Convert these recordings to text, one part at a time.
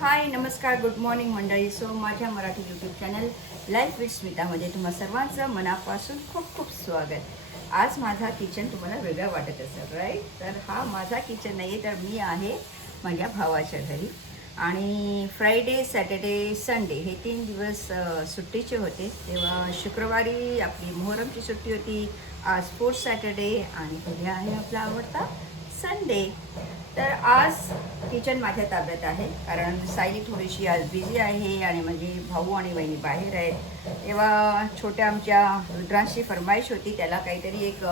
हाय नमस्कार good morning मंडळी. So माझ्या Marathi YouTube channel life with स्मितामध्ये तुम्हा सर्वांचं मनापासून खूप खूप स्वागत. आज माझा किचन तुम्हाला वेगळा वाटत असेल राईट. तर हा माझा किचन नाही आहे, तर मी आहे माझ्या भावाच्या घरी. आणि फ्रायडे सॅटर्डे संडे हे 3 दिवस सुट्टीचे होते. तेव्हा शुक्रवारी आपली मोहरमची सुट्टी होती. आज फोर्थ सॅटर्डे आणि उद्या आहे आपला आवडता संडे. तर आज किचन माझ्या ताब्यात आहे, कारण सायली थोडीशी आज बिझी आहे आणि माझे भाऊ आणि बहिणी बाहेर आहेत. तेव्हा छोट्या आमच्या रुद्रांशी फरमाईश होती, त्याला काहीतरी एक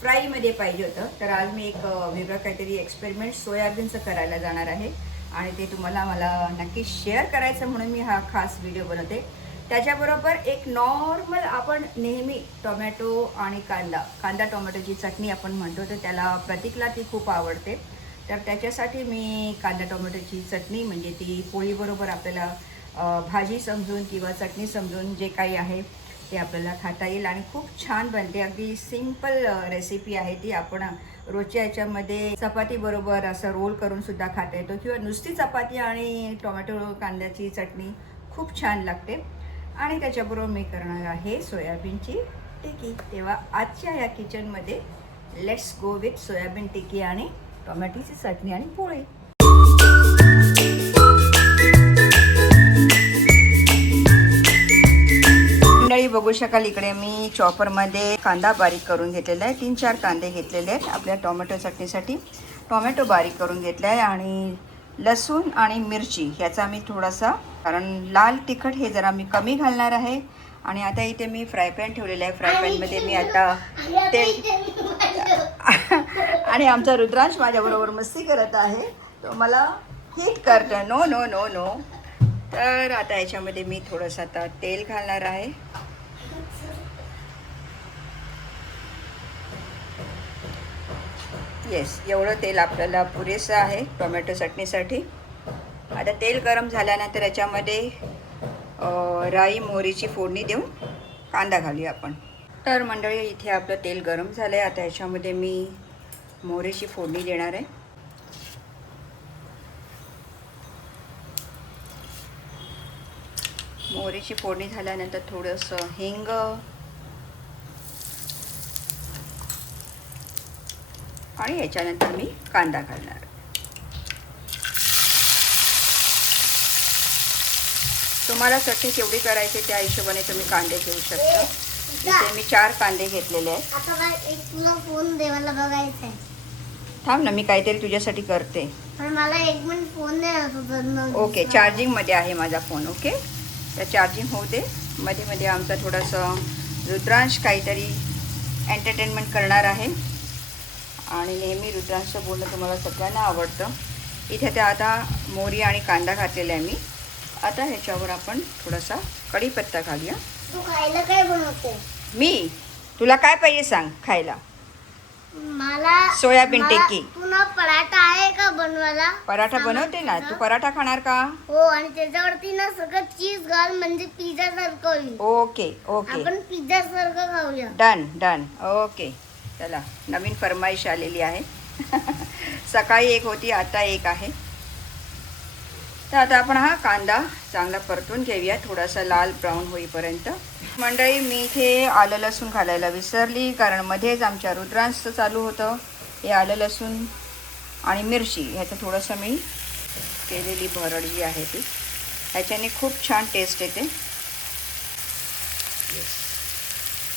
फ्राईमध्ये पाहिजे होतं. तर आज मी एक वेगळं काहीतरी एक्सपेरिमेंट सोयाबीनचं करायला जाणार आहे आणि ते तुम्हाला मला नक्की शेअर करायचं म्हणून मी हा खास व्हिडिओ बनवते. त्याच्याबरोबर एक नॉर्मल आपण नेहमी टोमॅटो आणि कांदा टोमॅटोची चटणी आपण म्हणतो, तर त्याला प्रतीकला ती खूप आवडते. तर त्याच्यासाठी मी कांदा टोमॅटोची चटणी म्हणजे ती पोळीबरोबर आपल्याला भाजी समजून किंवा चटणी समजून जे काही आहे ते आपल्याला खाता येईल आणि खूप छान बनते. अगदी सिंपल रेसिपी आहे ती. आपण रोजच्या याच्यामध्ये चपातीबरोबर असं रोल करून सुद्धा खाता येतो किंवा नुसती चपाती आणि टोमॅटो कांद्याची चटणी खूप छान लागते. आणि त्याच्याबरोबर मी करणार आहे सोयाबीनची टिक्की. तेव्हा आजच्या या किचनमध्ये let's go with soybean tikki आणि टोमॅटोची चटणी आणि पोळी. मंडळी बघू शकाल, इकडे मी चॉपरमध्ये कांदा बारीक करून घेतलेला आहे. 3-4 कांदे घेतलेले आहेत आपल्या टोमॅटो चटणीसाठी. टोमॅटो बारीक करून घेतला आहे आणि लसूण आणि मिरची ह्याचा मी थोडासा, कारण लाल तिखट हे जरा मी कमी घालणार आहे. आणि आता इथे मी फ्राय पॅन ठेवलेला आहे. फ्राय पॅनमध्ये मी आता तेल आणि आमचा रुद्रांश माझ्याबरोबर मस्ती करत आहे, तो मला हिट करतो, नो नो नो नो. तर आता याच्यामध्ये मी थोडंसं आता तेल घालणार आहे. येस, एवढं तेल आपल्याला पुरेसं आहे टोमॅटो चटणीसाठी. आता तेल गरम झाल्यानंतर याच्यामध्ये राई मोहरीची फोडणी देऊन कांदा घालूया आपण. तर मंडळी इथे आपलं तेल गरम झालं आहे. आता याच्यामध्ये मी मोहरीची फोडणी देणार आहे. मोहरीची फोडणी झाल्यानंतर थोडंसं हिंग आणि याच्यानंतर मी कांदा घालणार. तुम्हाला चटणी केवढी करायची त्या हिशोबाने तुम्ही कांदे घेऊ शकता. इथे मी 4 कांदे घेतलेले आहेत. आता एक तुला फोन देवाला बघायचा आहे. थांब ना, मी काहीतरी तुझ्यासाठी करते. पण मला 1 मिनिट फोन दे. ओके, चार्जिंगमध्ये आहे माझा फोन. ओके, तर चार्जिंग होऊ दे. मध्ये मध्ये आमचा थोडंसं रुद्रांश काहीतरी एंटरटेनमेंट करणार आहे आणि नेहमी रुद्रांशचं बोलणं तुम्हाला सगळ्यांना आवडतं. इथे ते आता मोहरी आणि कांदा घातलेला आहे मी. आता ह्याच्यावर आपण थोडासा कढीपत्ता घालूया. तू खायला काय बनवते? मी तुला काय पाहिजे सांग खायला? मला सोयाबीन टिक्की. तुला पराठा आहे का बनवायला? पराठा बनवते ना. तू पराठा खाणार का? हो, आणि त्याच्यावरती ना सगळं चीज घाल, म्हणजे पिझ्झा सारखं होईल. ओके ओके, आपण पिझ्झा सारखं खाऊया. Done done. ओके, चला, नवीन फरमाईश आलेली आहे. सकाळी एक होती, आता एक आहे. तर आता आपण हा कांदा चांगला परतून घेऊया, थोडासा लाल ब्राऊन होईपर्यंत. मंडळी मी इथे आलं लसूण घालायला विसरली, कारण मध्येच आमच्या रुद्रांशचं चालू होतं हे आलं लसूण आणि मिरची. ह्याचं थोडंसं मी केलेली भरड जी आहे ती, ह्याच्याने खूप छान टेस्ट येते. येस,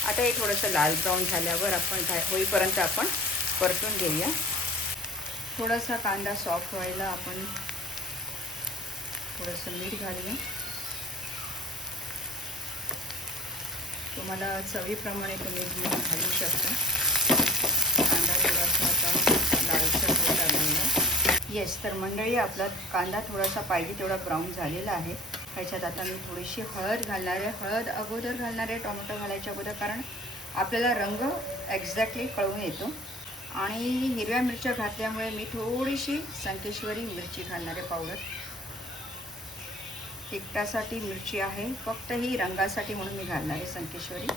आता हे थोडंसं लाल ब्राऊन झाल्यावर आपण होईपर्यंत आपण परतून घेऊया. थोडासा कांदा सॉफ्ट व्हायला आपण थोडंसं मीठ घालूया. तुम्हाला चवीप्रमाणे तुम्ही मीठ घालू शकता. कांदा थोडासा आता लालसर होत आलेला. येस, तर मंडळी आपला कांदा थोडासा पाहिजे तेवढा ब्राऊन झालेला आहे. ह्याच्यात आता मी थोडीशी हळद घालणार आहे. हळद अगोदर घालणार आहे टोमॅटो घालायच्या अगोदर, कारण आपल्याला रंग एक्झॅक्टली कळून येतो. आणि हिरव्या मिरच्या घातल्यामुळे मी थोडीशी संकेश्वरी मिरची घालणार आहे पावडर. तिखटासाठी मिरची आहे, फक्त ही रंगासाठी म्हणून मी घालणार आहे संकेश्वरी.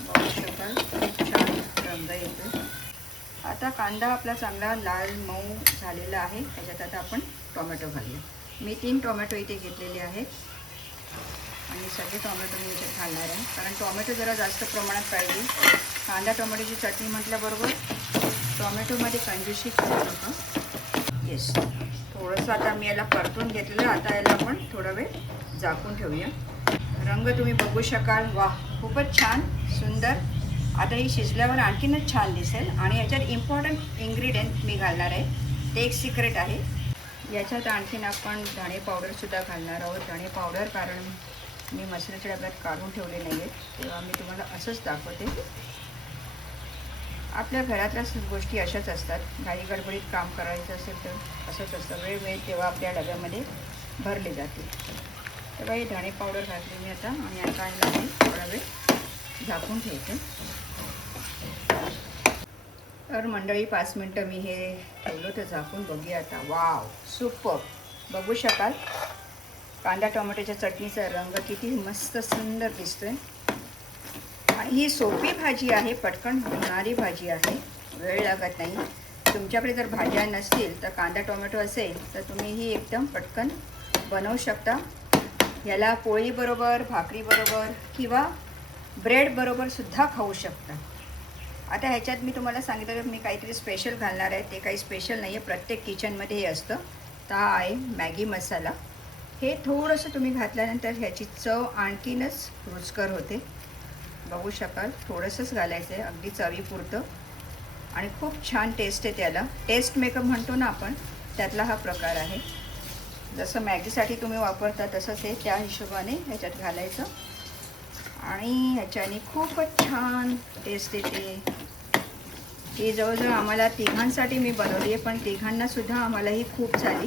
बघू शकाल खूप छान रंग येतो. आता कांदा आपला चांगला लाल मऊ झालेला आहे. त्याच्यात आता आपण टोमॅटो घालूया. मी 3 टोमॅटो इथे घेतलेले आहेत आणि सगळे टोमॅटो मी इथे घालणार आहे, कारण टोमॅटो जरा जास्त प्रमाणात पाहिजे. कांदा टोमॅटोची चटणी म्हटल्याबरोबर टोमॅटोमध्ये कंजूसी करू नका. येस, थोडंसं आता मी याला परतून घेतलेलं. आता याला आपण थोडा वेळ झाकून ठेवूया. रंग तुम्ही बघू शकाल. वाह, खूपच छान, सुंदर. आता ही शिजल्यावर आणखीनच छान दिसेल. आणि याच्यात इम्पॉर्टंट इन्ग्रेडियंट मी घालणार आहे, ते एक सिक्रेट आहे. याच्यात आणखीन आपण धणे पावडरसुद्धा घालणार आहोत. धणे पावडर कारण मी मसाल्याच्या डब्यात काढून ठेवले नाही आहेत, तेव्हा मी तुम्हाला असंच दाखवते. आपल्या घरातल्या गोष्टी अशाच असतात. घाई गडबडीत काम करायचं असेल तर असंच असतं. वेळ मिळेल तेव्हा आपल्या डब्यामध्ये भरले जाते. तेव्हा ही धणे पावडर घातली मी आता. आणि आता याला मी थोडा वेळ झाकून ठेवते. तर मंडळी 5 मिनटं मी हे ठेवलं तर झाकून बघूया आता. Wow, super. बघू शकाल कांदा टोमॅटोच्या चटणीचा रंग किती मस्त सुंदर दिसतोय. आणि ही सोपी भाजी आहे, पटकन होणारी भाजी आहे, वेळ लागत नाही. तुमच्याकडे जर भाज्या नसतील तर कांदा टोमॅटो असेल तर तुम्ही ही एकदम पटकन बनवू शकता. याला पोळीबरोबर, भाकरीबरोबर किंवा ब्रेडबरोबर सुद्धा खाऊ शकता. आता ह्याच्यात मी तुम्हाला सांगितलं मी काहीतरी स्पेशल घालणार आहे. ते काही स्पेशल नाही आहे, प्रत्येक किचनमध्ये हे असतं. तर हा आहे मॅगी मसाला. हे थोडंसं तुम्ही घातल्यानंतर ह्याची चव आणखीनच रुचकर होते. बघू शकाल, थोडंसंच घालायचं आहे, अगदी चवीपुरतं. आणि खूप छान टेस्ट आहे त्याला. टेस्ट मेकअप म्हणतो ना आपण, त्यातला हा प्रकार आहे. जसं मॅगीसाठी तुम्ही वापरता तसंच आहे, त्या हिशोबाने ह्याच्यात घालायचं. आणि ह्याच्याने खूपच छान टेस्ट येते. ही जवळजवळ आम्हाला तिघांसाठी मी बनवली आहे, पण तिघांनासुद्धा आम्हाला ही खूप झाली.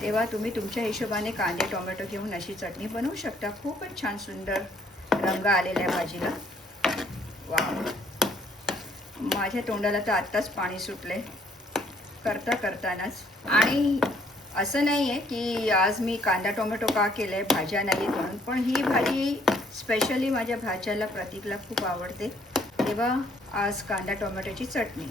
तेव्हा तुम्ही तुमच्या हिशोबाने कांदे टोमॅटो घेऊन अशी चटणी बनवू शकता. खूपच छान सुंदर रंग आलेल्या भाजीला. वा, माझ्या तोंडाला तर आत्ताच पाणी सुटले करतानाच. आणि असं नाही आहे की आज मी कांदा टोमॅटो का केलं आहे, भाज्या नाही म्हणून, पण ही भाजी स्पेशली माझ्या भाच्याला प्रतीकला खूप आवडते. तेव्हा आज कांदा टोमॅटोची चटणी.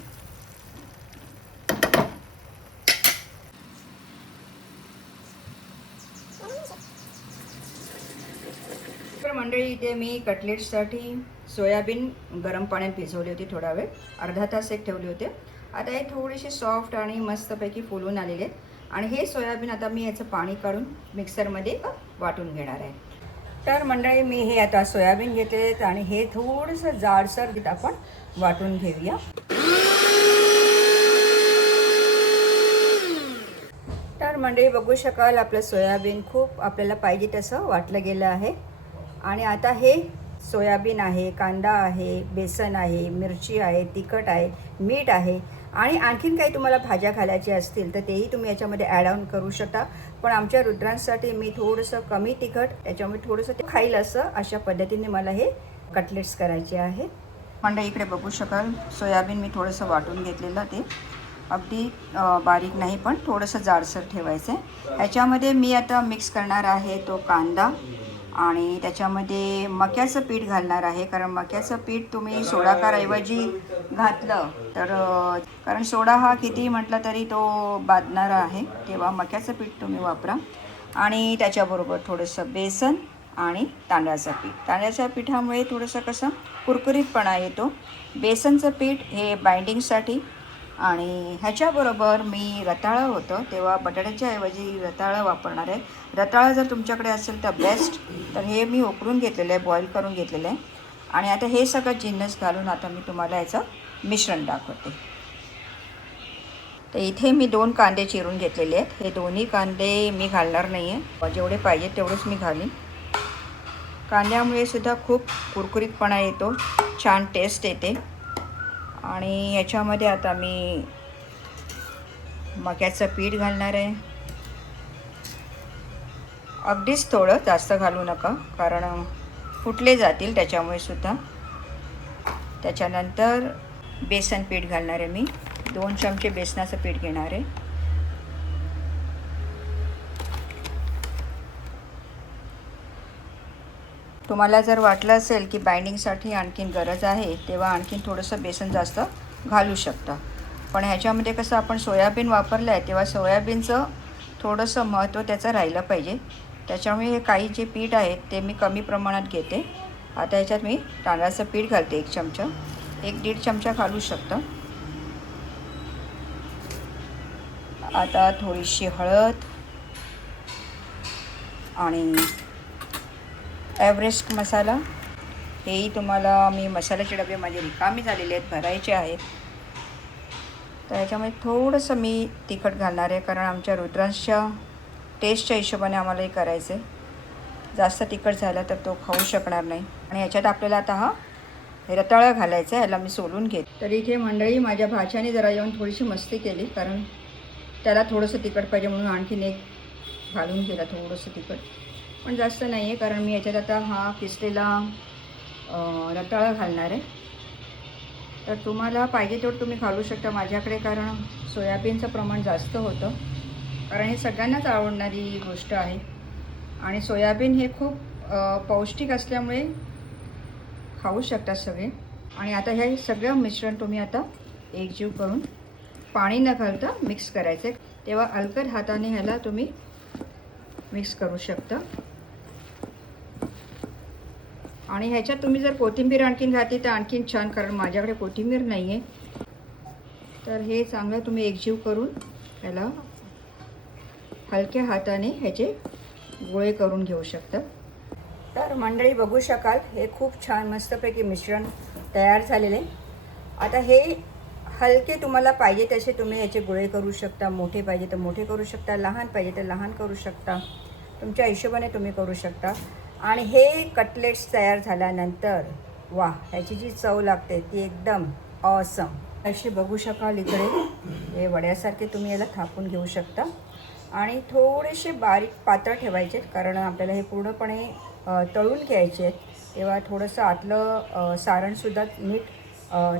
तर मंडळी, इथे मी कटलेट्ससाठी सोयाबीन गरम पाण्यात भिजवली होती थोडा वेळ, अर्धा तास एक ठेवले होते. आता हे थोडेसे सॉफ्ट आणि मस्तपैकी फुलून आलेले आहेत. आणि हे सोयाबीन आता मी याचं पाणी काढून मिक्सरमध्ये वाटून घेणार आहे. तर मंडळी, मी हे आता सोयाबीन घेतले आहेत आणि हे थोडंसं जाडसर आपण वाटून घेऊया. तर मंडळी बघू शकाल, आपलं सोयाबीन खूप आपल्याला पाहिजे तसं वाटलं गेलं आहे. आणि आता हे सोयाबीन आहे, कांदा आहे, बेसन आहे, मिरची आहे, तिखट आहे, मीठ आहे आणि आणखीन काही तुम्हाला भाज्या घालायच्या असतील तर तेही तुम्ही याच्यामध्ये ॲड ऑन करू शकता. पण आमच्या रुद्रांसाठी मी थोडंसं कमी तिखट, त्याच्यामुळे थोडंसं ते खाईल असं अशा पद्धतीने मला हे कटलेट्स करायचे आहेत. मंडळी इकडे बघू शकाल, सोयाबीन मी थोडंसं वाटून घेतलेलं, ते अगदी बारीक नाही पण थोडंसं जाडसर ठेवायचं आहे. ह्याच्यामध्ये मी आता मिक्स करणार आहे तो कांदा आणि त्याच्यामध्ये मक्याचं पीठ घालणार आहे. कारण मक्याचं पीठ तुम्ही सोडाकारऐवजी घातलं तर कारण सोडा हा किती म्हटलं तरी तो बादणारा आहे, तेव्हा मक्याचं पीठ तुम्ही वापरा. आणि त्याच्याबरोबर थोडंसं बेसन आणि तांदळाचं पीठ. तांदळाच्या पिठामुळे थोडंसं कसं कुरकुरीतपणा येतो. बेसनचं पीठ हे बाइंडिंगसाठी. आणि ह्याच्याबरोबर मी रताळं होतं तेव्हा बटाट्याच्या ऐवजी रताळं वापरणार आहे. रताळं जर तुमच्याकडे असेल तर बेस्ट. तर हे मी उकळून घेतलेलं आहे, बॉईल करून घेतलेलं आहे. आणि आता हे सगळं जिन्नस घालून आता मी तुम्हाला याचं मिश्रण दाखवते. तर इथे मी 2 कांदे चिरून घेतलेले आहेत. हे दोन्ही कांदे मी घालणार नाही आहे, जेवढे पाहिजे तेवढंच मी घालीन. कांद्यामुळे सुद्धा खूप कुरकुरीतपणा येतो, छान टेस्ट येते. आणि ह्याच्यामध्ये आता मी मक्याचं पीठ घालणार आहे. अगदीच थोडं, जास्त घालू नका कारण फुटले जातील त्याच्यामुळे सुद्धा. त्याच्यानंतर बेसन पीठ घालणार आहे मी. 2 चमचे बेसनाचं पीठ घेणार आहे. तुम्हाला जर वाटलं असेल की बाइंडिंगसाठी आणखीन गरज आहे तेव्हा आणखीन थोडंसं बेसन जास्त घालू शकता. पण ह्याच्यामध्ये कसं आपण सोयाबीन वापरलं आहे तेव्हा सोयाबीनचं थोडंसं महत्त्व त्याचं राहिलं पाहिजे. त्याच्यामुळे हे काही जे पीठ आहे ते मी कमी प्रमाणात घेते. आता ह्याच्यात मी तांदळाचं पीठ घालते 1 चमचा, 1-1.5 चमचा घालू शकता. आता थोडीशी हळद आणि एव्हरेस्ट मसाला. हेही तुम्हाला मी मसाल्याचे डबे माझे रिकामी झालेले आहेत, भरायचे आहेत. तर ह्याच्यामध्ये थोडंसं मी तिखट घालणार आहे कारण आमच्या रुद्रांशच्या टेस्टच्या हिशोबाने आम्हाला हे करायचं आहे. जास्त तिखट झाला तर तो खाऊ शकणार नाही. आणि ह्याच्यात आपल्याला आता हा रताळा घालायचा आहे. ह्याला मी सोलून घेते. तर इथे मंडळी माझ्या भाच्याने जरा येऊन थोडीशी मस्ती केली कारण त्याला थोडंसं तिखट पाहिजे म्हणून आणखीन एक घालून गेला थोडंसं तिखट, पण जास्त नाही आहे कारण मी याच्यात आता हा किसलेला रताळा घालणार आहे. तर तुम्हाला पाहिजे तेवढं तुम्ही घालू शकता. माझ्याकडे कारण सोयाबीनचं प्रमाण जास्त होतं कारण हे सगळ्यांनाच आवडणारी गोष्ट आहे आणि सोयाबीन हे खूप पौष्टिक असल्यामुळे खाऊ शकतात सगळे. आणि आता हे सगळं मिश्रण तुम्ही आता एकजीव करून पाणी न घालता मिक्स करायचं आहे. तेव्हा अलगद हाताने ह्याला तुम्ही मिक्स करू शकता. आणि ह्याच्यात तुम्ही जर कोथिंबीर आणखीन घातली तर आणखीन छान, कारण माझ्याकडे कोथिंबीर नाही आहे. तर हे चांगलं तुम्ही एकजीव करून ह्याला हलक्या हाताने ह्याचे गोळे करून घेऊ शकता. तर मंडळी बघू शकाल हे खूप छान मस्तपैकी मिश्रण तयार झालेले. आता हे हलके तुम्हाला पाहिजे तसे तुम्ही याचे गोळे करू शकता. मोठे पाहिजे तर मोठे करू शकता, लहान पाहिजे तर लहान करू शकता, तुमच्या हिशोबाने तुम्ही करू शकता. आणि हे कटलेट्स तयार झाल्यानंतर वा, ह्याची जी चव लागते ती एकदम ऑसम अशी बघू शकाल. इकडे हे वड्यासारखे तुम्ही याला थापून घेऊ शकता आणि थोडेसे बारीक पातळ ठेवायचे कारण आपल्याला हे पूर्णपणे तळून घ्यायचे आहेत. तेव्हा थोडंसं आतलं सारणसुद्धा नीट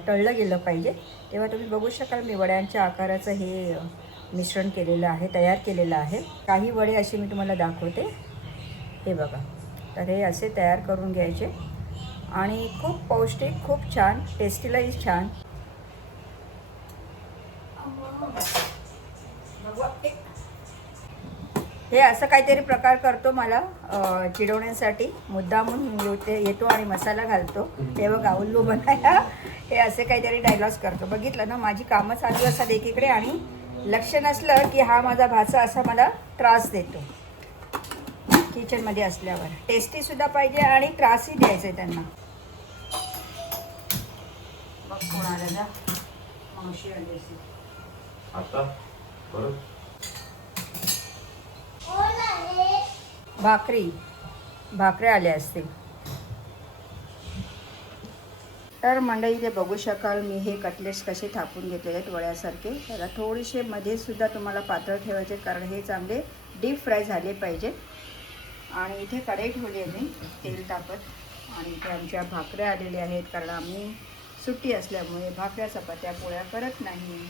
तळलं गेलं पाहिजे. तेव्हा तुम्ही बघू शकाल मी वड्यांच्या आकाराचं हे मिश्रण केलेलं आहे, तयार केलेलं आहे. काही वडे असे मी तुम्हाला दाखवते. हे बघा, तर हे असे तयार करून घ्यायचे आणि खूप पौष्टिक, खूप छान, टेस्टीलाही छान. हे असं काहीतरी प्रकार करतो मला चिडवण्यासाठी, मुद्दामून येतो आणि मसाला घालतो. तेव्हा गाऊल्लू बनाया, हे असे काहीतरी डायलॉग्स करतो. बघितलं ना, माझी कामं चालू असतात एकीकडे आणि लक्ष नसलं की हा माझा भाचा असा मला त्रास देतो किचनमध्ये असल्यावर. टेस्टीसुद्धा पाहिजे आणि त्रासही द्यायचा आहे त्यांना. बघ कोण आलं जा, मावशी आली असेल. आता परत भाकऱ्या आल्या असतील. तर मंडळी ते बघू शकाल मी हे कटलेट्स कसे थापून घेतलेले आहेत वड्यासारखे. त्याला थोडेसे मध्ये सुद्धा तुम्हाला पातळ ठेवायचे कारण हे चांगले डीप फ्राय झाले पाहिजे. आणि इथे कढई ठेवली आहे मी तेल तापत आणि इथे आमच्या भाकऱ्या आलेल्या आहेत कारण आम्ही सुट्टी असल्यामुळे भाकऱ्या चपात्या पोळ्या करत नाही.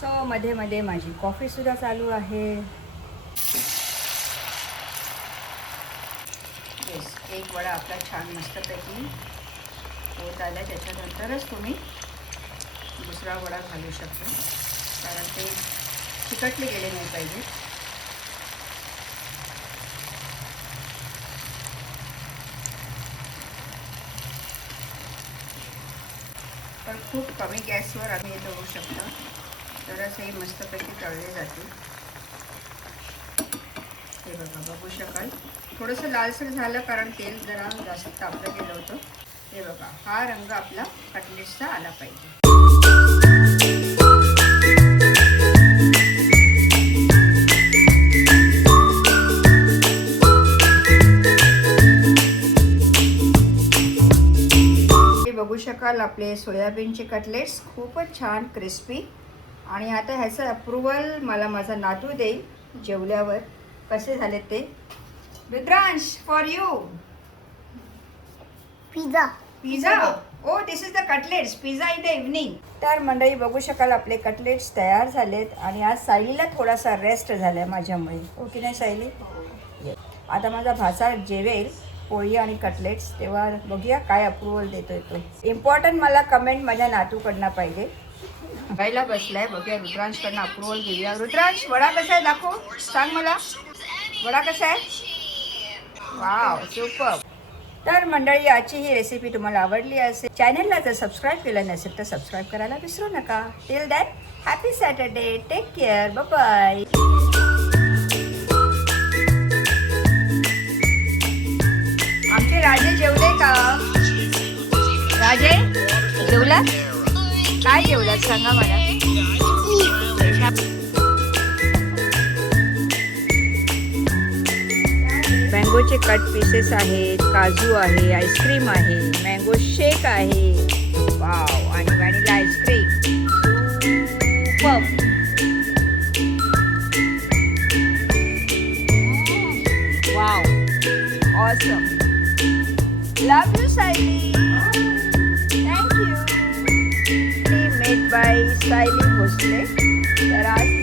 सो मध्ये मध्ये माझी कॉफीसुद्धा चालू आहे. येस, एक वडा आपला छान मस्तपैकी होत आला. त्याच्यानंतरच तुम्ही दुसरा वडा घालू शकता कारण ते चिकटले गेले नाही पाहिजे. तर खूप कमी गॅसवर आम्ही हे तळू शकतो तरच हे मस्तपैकी तळले जातील. हे बघा, बघू शकाल थोडंसं लालसर झालं कारण तेल जरा जास्त तापलं गेलं होतं. हे बघा, हा रंग आपला कटलेट्सचा आला पाहिजे. बघू शकाल आपले सोयाबीनचे कटलेट्स खूपच छान क्रिस्पी. आणि आता ह्याचं अप्रुव्हल मला माझा नातू देईल जेवल्यावर कसे झाले ते. Rudransh, for you pizza. Oh, this is the cutlets, pizza in the evening. तर मंडळी बघू शकाल आपले कटलेट्स तयार झालेत आणि आज सायलीला थोडासा रेस्ट झाला आहे माझ्यामुळे. हो की नाही सायली? आता माझा भाचा जेवेल पोळी आणि कटलेट्स, तेव्हा बघूया काय अप्रुव्हल देतोय तो. इम्पॉर्टंट मला कमेंट माझ्या नातूकडनं पाहिजे. खायला बसलाय, बघूया रुद्रांशकडनं अप्रुव्हल घेऊया. रुद्रांश, वडा कसा आहे दाखव, सांग मला वडा कसा आहे. Wow, super. तर मंडळी, आजची ही रेसिपी तुम्हाला आवडली असेल, चॅनलला जर सबस्क्राईब केलं नसेल तर सबस्क्राईब करायला विसरू नका. Till that, happy Saturday, take care, bye. आमचे राजे जेवले का? राजे जेवलात? काय जेवलात सांगा मला. मँगोचे कट पीसेस आहेत, काजू आहे, आईस्क्रीम आहे, मँगो शेक आहे, वाव, आणि vanilla ice cream. Super. Wow, awesome. Love you Sayali. Thank you. Made by Sayali Bhosale. तर आज